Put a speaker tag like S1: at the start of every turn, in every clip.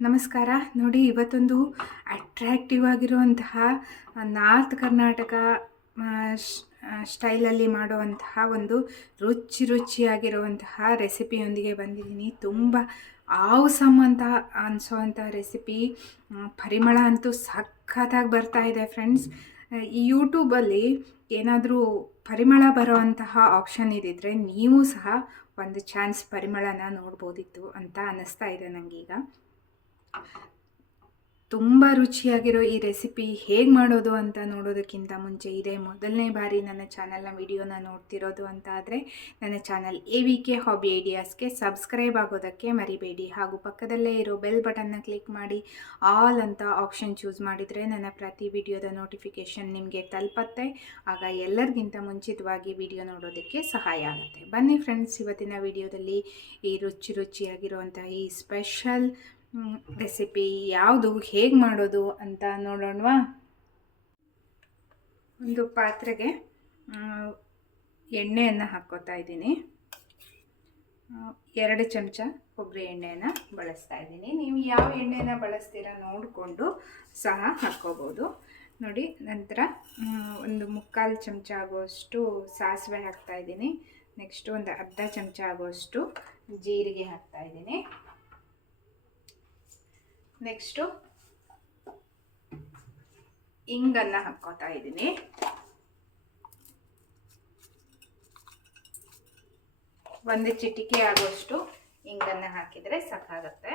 S1: ನಮಸ್ಕಾರ. ನೋಡಿ, ಇವತ್ತೊಂದು ಅಟ್ರ್ಯಾಕ್ಟಿವ್ ಆಗಿರುವಂತಹ ನಾರ್ತ್ ಕರ್ನಾಟಕ ಸ್ಟೈಲಲ್ಲಿ ಮಾಡುವಂತಹ ಒಂದು ರುಚಿ ರುಚಿಯಾಗಿರುವಂತಹ ರೆಸಿಪಿಯೊಂದಿಗೆ ಬಂದಿದ್ದೀನಿ. ತುಂಬ ಆವಸಮ್ ಅಂತ ಅನಿಸೋವಂಥ ರೆಸಿಪಿ. ಪರಿಮಳ ಅಂತೂ ಸಖತ್ತಾಗಿ ಬರ್ತಾ ಇದೆ ಫ್ರೆಂಡ್ಸ್ ಈ ಯೂಟ್ಯೂಬಲ್ಲಿ ಏನಾದರೂ ಪರಿಮಳ ಬರೋವಂತಹ ಆಪ್ಷನ್ ಇದ್ದಿದ್ರೆ ನೀವು ಸಹ ಒಂದು ಚಾನ್ಸ್ ಪರಿಮಳನ ನೋಡ್ಬೋದಿತ್ತು ಅಂತ ಅನ್ನಿಸ್ತಾ ಇದೆ ನನಗೀಗ ತುಂಬ ರುಚಿಯಾಗಿರೋ ಈ ರೆಸಿಪಿ ಹೇಗೆ ಮಾಡೋದು ಅಂತ ನೋಡೋದಕ್ಕಿಂತ ಮುಂಚೆ ಇದೇ ಮೊದಲನೇ ಬಾರಿ ನನ್ನ ಚಾನಲ್ನ ವಿಡಿಯೋನ ನೋಡ್ತಿರೋದು ಅಂತ ಆದರೆ ನನ್ನ channel A V K hobby ಐಡಿಯಾಸ್ಗೆ subscribe ಆಗೋದಕ್ಕೆ ಮರಿಬೇಡಿ. ಹಾಗೂ ಪಕ್ಕದಲ್ಲೇ ಇರೋ ಬೆಲ್ ಬಟನ್ನ ಕ್ಲಿಕ್ ಮಾಡಿ ಆಲ್ ಅಂತ ಆಪ್ಷನ್ ಚೂಸ್ ಮಾಡಿದರೆ ನನ್ನ ಪ್ರತಿ ವಿಡಿಯೋದ ನೋಟಿಫಿಕೇಷನ್ ನಿಮಗೆ ತಲುಪತ್ತೆ. ಆಗ ಎಲ್ಲರಿಗಿಂತ ಮುಂಚಿತವಾಗಿ ವಿಡಿಯೋ ನೋಡೋದಕ್ಕೆ ಸಹಾಯ ಆಗುತ್ತೆ. ಬನ್ನಿ ಫ್ರೆಂಡ್ಸ್, ಇವತ್ತಿನ ವಿಡಿಯೋದಲ್ಲಿ ಈ ರುಚಿ ರುಚಿಯಾಗಿರುವಂಥ ಈ ಸ್ಪೆಷಲ್ ರೆಸಿಪಿ ಯಾವುದು, ಹೇಗೆ ಮಾಡೋದು ಅಂತ ನೋಡೋಣವಾ? ಒಂದು ಪಾತ್ರೆಗೆ ಎಣ್ಣೆಯನ್ನು ಹಾಕ್ಕೋತಾ ಇದ್ದೀನಿ. ಎರಡು ಚಮಚ ಕೊಬ್ಬರಿ ಎಣ್ಣೆಯನ್ನು ಬಳಸ್ತಾ ಇದ್ದೀನಿ. ನೀವು ಯಾವ ಎಣ್ಣೆನ ಬಳಸ್ತೀರಾ ನೋಡಿಕೊಂಡು ಸಹ ಹಾಕ್ಕೋಬೋದು. ನೋಡಿ, ನಂತರ ಒಂದು ಮುಕ್ಕಾಲು ಚಮಚ ಆಗುವಷ್ಟು ಸಾಸಿವೆ ಹಾಕ್ತಾ ಇದ್ದೀನಿ. ನೆಕ್ಸ್ಟು ಒಂದು ಅರ್ಧ ಚಮಚ ಆಗುವಷ್ಟು ಜೀರಿಗೆ ಹಾಕ್ತಾ ಇದ್ದೀನಿ. ನೆಕ್ಸ್ಟು ಇಂಗನ್ನು ಹಾಕ್ಕೋತಾ ಇದ್ದೀನಿ. ಒಂದು ಚಿಟಿಕೆ ಆಗೋಷ್ಟು ಇಂಗನ್ನು ಹಾಕಿದರೆ ಸಾಕಾಗತ್ತೆ.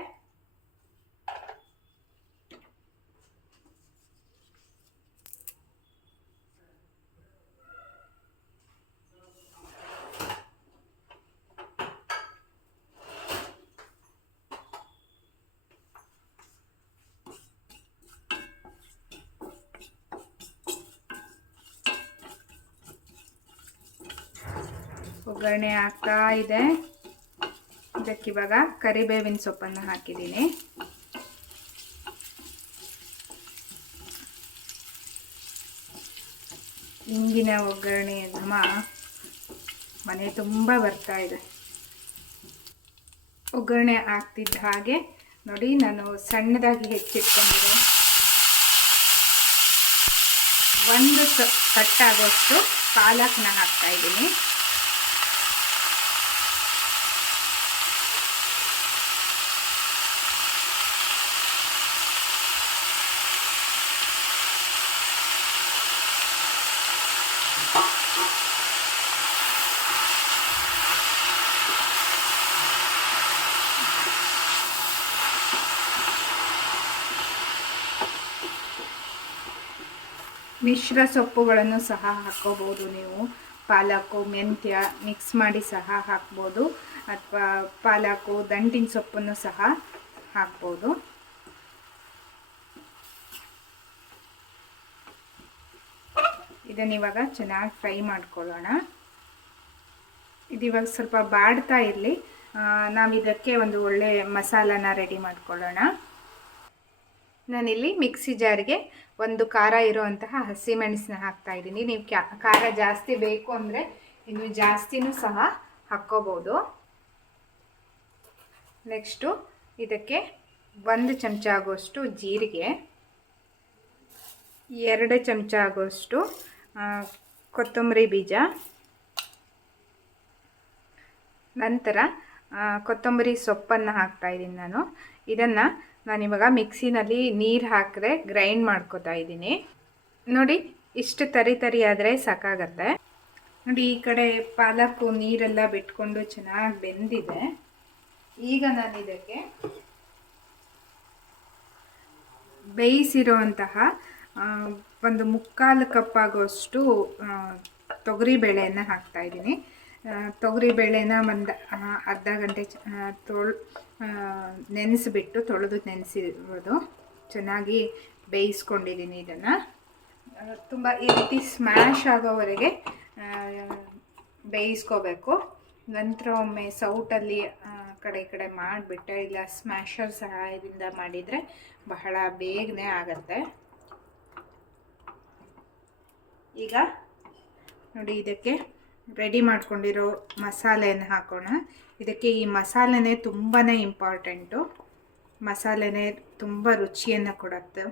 S1: ಒಗ್ಗರಣೆ ಆಗ್ತಾ ಇದೆ. ಇದಕ್ಕಿವಾಗ ಕರಿಬೇವಿನ ಸೊಪ್ಪನ್ನು ಹಾಕಿದ್ದೀನಿ. ಇಂಗಿನ ಒಗ್ಗರಣೆ ಘಮ ಮನೆ ತುಂಬ ಬರ್ತಾ ಇದೆ. ಒಗ್ಗರಣೆ ಆಗ್ತಿದ್ದ ಹಾಗೆ ನೋಡಿ ನಾನು ಸಣ್ಣದಾಗಿ ಹೆಚ್ಚಿಟ್ಕೊಂಡಿರೋ ಒಂದು ಕಟ್ಟಾಗೋಷ್ಟು ಪಾಲಕ್ನ ಹಾಕ್ತಾ ಇದ್ದೀನಿ. ಮಿಶ್ರ ಸೊಪ್ಪುಗಳನ್ನು ಸಹ ಹಾಕೋಬಹುದು ನೀವು. ಪಾಲಕು ಮೆಂತ್ಯ ಮಿಕ್ಸ್ ಮಾಡಿ ಸಹ ಹಾಕ್ಬೋದು. ಅಥವಾ ಪಾಲಕು ದಂಟಿನ ಸೊಪ್ಪನ್ನು ಸಹ ಹಾಕ್ಬೋದು. ಇದನ್ನ ಇವಾಗ ಚೆನ್ನಾಗಿ ಫ್ರೈ ಮಾಡ್ಕೊಳ್ಳೋಣ. ಇದಿವಾಗ ಸ್ವಲ್ಪ ಬಾಡ್ತಾ ಇರಲಿ. ನಾವು ಇದಕ್ಕೆ ಒಂದು ಒಳ್ಳೆ ಮಸಾಲಾನ ರೆಡಿ ಮಾಡ್ಕೊಳ್ಳೋಣ. ನಾನಿಲ್ಲಿ ಮಿಕ್ಸಿ ಜಾರಿಗೆ ಒಂದು ಖಾರ ಇರುವಂತಹ ಹಸಿಮೆಣಸನ್ನ ಹಾಕ್ತಾ ಇದ್ದೀನಿ. ನೀವು ಕ್ಯಾ ಖಾರ ಜಾಸ್ತಿ ಬೇಕು ಅಂದರೆ ಇನ್ನು ಜಾಸ್ತಿನೂ ಸಹ ಹಾಕ್ಕೋಬೋದು. ನೆಕ್ಸ್ಟು ಇದಕ್ಕೆ ಒಂದು ಚಮಚ ಆಗುವಷ್ಟು ಜೀರಿಗೆ ಎರಡು ಚಮಚ ಆಗುವಷ್ಟು ಆ, ಕೊತ್ತಂಬರಿ ಬೀಜ. ನಂತರ ಕೊತ್ತಂಬರಿ ಸೊಪ್ಪನ್ನು ಹಾಕ್ತಾ ಇದ್ದೀನಿ ನಾನು. ಇದನ್ನು ನಾನಿವಾಗ ಮಿಕ್ಸಿನಲ್ಲಿ ನೀರು ಹಾಕಿದ್ರೆ ಗ್ರೈಂಡ್ ಮಾಡ್ಕೋತಾ ಇದ್ದೀನಿ. ನೋಡಿ, ಇಷ್ಟು ತರಿ ತರಿ ಆದರೆ ಸಾಕಾಗತ್ತೆ. ನೋಡಿ, ಈ ಕಡೆ ಪಾಲಕ್ಕು ನೀರೆಲ್ಲ ಬಿಟ್ಕೊಂಡು ಚೆನ್ನಾಗಿ ಬೆಂದಿದೆ. ಈಗ ನಾನು ಇದಕ್ಕೆ ಬೇಯಿಸಿರುವಂತಹ ಒಂದು ಮುಕ್ಕಾಲು ಆಗೋಷ್ಟು ತೊಗರಿ ಬೇಳೆಯನ್ನು ಹಾಕ್ತಾ ಇದ್ದೀನಿ. ತೊಗರಿ ಬೇಳೆನ ಒಂದು ಅರ್ಧ ಗಂಟೆ ತೊಳ್ ನೆನೆಸಿಬಿಟ್ಟು ತೊಳೆದು ನೆನೆಸಿರೋದು. ಚೆನ್ನಾಗಿ ಬೇಯಿಸ್ಕೊಂಡಿದ್ದೀನಿ ಇದನ್ನು. ತುಂಬ ಈ ರೀತಿ ಸ್ಮ್ಯಾಶ್ ಆಗೋವರೆಗೆ ಬೇಯಿಸ್ಕೋಬೇಕು. ನಂತರ ಒಮ್ಮೆ ಸೌಟಲ್ಲಿ ಕಡೆ ಕಡೆ ಮಾಡಿಬಿಟ್ಟೆ, ಇಲ್ಲ ಸ್ಮ್ಯಾಶರ್ ಸಹಾಯದಿಂದ ಮಾಡಿದರೆ ಬಹಳ ಬೇಗನೆ ಆಗತ್ತೆ. ಈಗ ನೋಡಿ ಇದಕ್ಕೆ ರೆಡಿ ಮಾಡ್ಕೊಂಡಿರೋ ಮಸಾಲೆಯನ್ನು ಹಾಕೋಣ. ಇದಕ್ಕೆ ಈ ಮಸಾಲೆನೇ ತುಂಬಾ ಇಂಪಾರ್ಟೆಂಟು ಮಸಾಲೆನೇ ತುಂಬ ರುಚಿಯನ್ನು ಕೊಡುತ್ತೆ.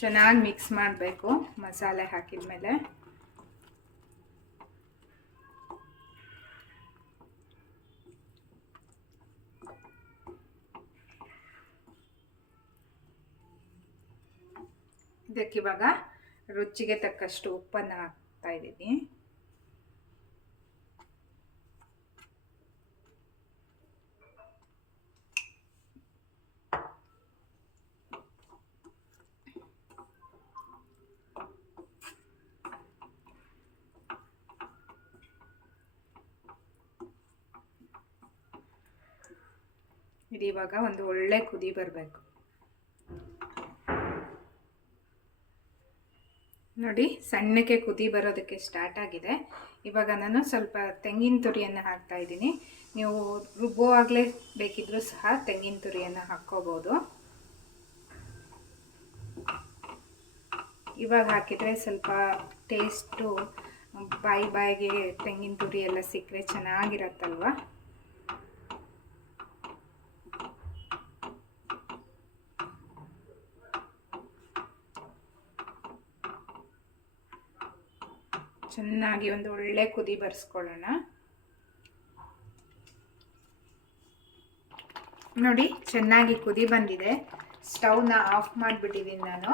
S1: ಚೆನ್ನಾಗಿ ಮಿಕ್ಸ್ ಮಾಡಬೇಕು ಮಸಾಲೆ ಹಾಕಿದ ಮೇಲೆ ಇದಕ್ಕಿವಾಗ ರುಚಿಗೆ ತಕ್ಕಷ್ಟು ಉಪ್ಪನ್ನು ಹಾಕ್ತಾ ಇದ್ದೀನಿ. ಇದು ಇವಾಗ ಒಂದು ಒಳ್ಳೆ ಕುದಿ ಬರಬೇಕು. ನೋಡಿ ಸಣ್ಣಕ್ಕೆ ಕುದಿ ಬರೋದಕ್ಕೆ ಸ್ಟಾರ್ಟ್ ಆಗಿದೆ. ಇವಾಗ ನಾನು ಸ್ವಲ್ಪ ತೆಂಗಿನ ತುರಿಯನ್ನು ಹಾಕ್ತಾ ಇದ್ದೀನಿ. ನೀವು ರುಬ್ಬುವಾಗಲೇ ಬೇಕಿದ್ರೂ ಸಹ ತೆಂಗಿನ ತುರಿಯನ್ನು ಹಾಕ್ಕೋಬೋದು. ಇವಾಗ ಹಾಕಿದರೆ ಸ್ವಲ್ಪ ಟೇಸ್ಟು ಬಾಯಿ ಬಾಯಿಗೆ ತೆಂಗಿನ ತುರಿ ಎಲ್ಲ ಸಿಕ್ಕರೆ ಚೆನ್ನಾಗಿರತ್ತಲ್ವ? ಚೆನ್ನಾಗಿ ಒಂದು ಒಳ್ಳೆ ಕುದಿ ಬರ್ಸ್ಕೊಳ್ಳೋಣ. ನೋಡಿ, ಚೆನ್ನಾಗಿ ಕುದಿ ಬಂದಿದೆ. ಸ್ಟವ್ನ ಆಫ್ ಮಾಡಿಬಿಟ್ಟಿದ್ದೀನಿ ನಾನು.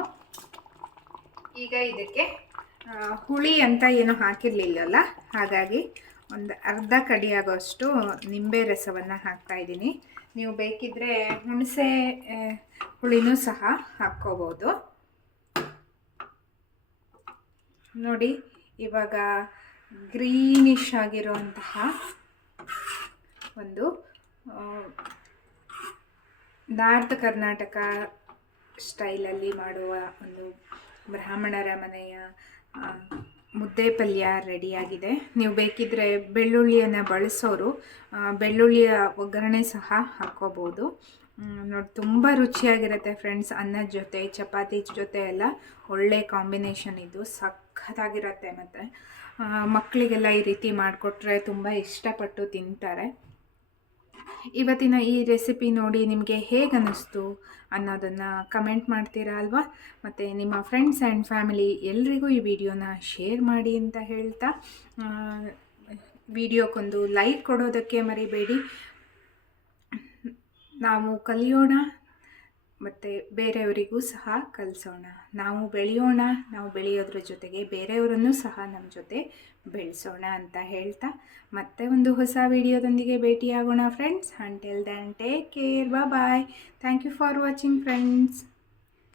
S1: ಈಗ ಇದಕ್ಕೆ ಹುಳಿ ಅಂತ ಏನು ಹಾಕಿರಲಿಲ್ಲಲ್ಲ? ಹಾಗಾಗಿ ಒಂದು ಅರ್ಧ ಕಡಿ ಆಗೋಷ್ಟು ನಿಂಬೆ ರಸವನ್ನು ಹಾಕ್ತಾ ಇದ್ದೀನಿ. ನೀವು ಬೇಕಿದ್ದರೆ ಹುಣಸೆ ಹುಳಿನೂ ಸಹ ಹಾಕ್ಕೋಬೋದು. ನೋಡಿ ಇವಾಗ ಗ್ರೀನಿಶ್ ಆಗಿರುವಂತಹ ಒಂದು ನಾರ್ತ್ ಕರ್ನಾಟಕ ಸ್ಟೈಲಲ್ಲಿ ಮಾಡುವ ಒಂದು ಬ್ರಾಹ್ಮಣರ ಮನೆಯ ಮುದ್ದೆ ಪಲ್ಯ ರೆಡಿಯಾಗಿದೆ. ನೀವು ಬೇಕಿದ್ದರೆ ಬೆಳ್ಳುಳ್ಳಿಯನ್ನು ಬಳಸೋರು ಬೆಳ್ಳುಳ್ಳಿಯ ಒಗ್ಗರಣೆ ಸಹ ಹಾಕ್ಕೋಬೋದು. ನೋಡಿ, ತುಂಬ ರುಚಿಯಾಗಿರುತ್ತೆ ಫ್ರೆಂಡ್ಸ್ ಅನ್ನದ ಜೊತೆ, ಚಪಾತಿ ಜೊತೆ ಎಲ್ಲ. ಒಳ್ಳೆ ಕಾಂಬಿನೇಷನ್ ಇದು, ಸಖತ್ತಾಗಿರುತ್ತೆ ಮತ್ತು. ಮಕ್ಕಳಿಗೆಲ್ಲ ಈ ರೀತಿ ಮಾಡಿಕೊಟ್ರೆ ತುಂಬ ಇಷ್ಟಪಟ್ಟು ತಿಂತಾರೆ. ಇವತ್ತಿನ ಈ ರೆಸಿಪಿ ನೋಡಿ ನಿಮಗೆ ಹೇಗೆ ಅನ್ನಿಸ್ತು ಅನ್ನೋದನ್ನು ಕಮೆಂಟ್ ಮಾಡ್ತೀರಾ ಅಲ್ವಾ? ಮತ್ತು ನಿಮ್ಮ ಫ್ರೆಂಡ್ಸ್ ಆ್ಯಂಡ್ ಫ್ಯಾಮಿಲಿ ಎಲ್ರಿಗೂ ಈ ವಿಡಿಯೋನ ಶೇರ್ ಮಾಡಿ ಅಂತ ಹೇಳ್ತಾ ವಿಡಿಯೋಕ್ಕೊಂದು ಲೈಕ್ ಕೊಡೋದಕ್ಕೆ ಮರಿಬೇಡಿ. ನಾವು ಕಲಿಯೋಣ ಮತ್ತು ಬೇರೆಯವರಿಗೂ ಸಹ ಕಲಿಸೋಣ. ನಾವು ಬೆಳೆಯೋಣ, ನಾವು ಬೆಳೆಯೋದ್ರ ಜೊತೆಗೆ ಬೇರೆಯವರನ್ನು ಸಹ ನಮ್ಮ ಜೊತೆ ಬೆಳೆಸೋಣ ಅಂತ ಹೇಳ್ತಾ ಮತ್ತೆ ಒಂದು ಹೊಸ ವಿಡಿಯೋದೊಂದಿಗೆ ಭೇಟಿಯಾಗೋಣ friends until then take care bye thank you for watching friends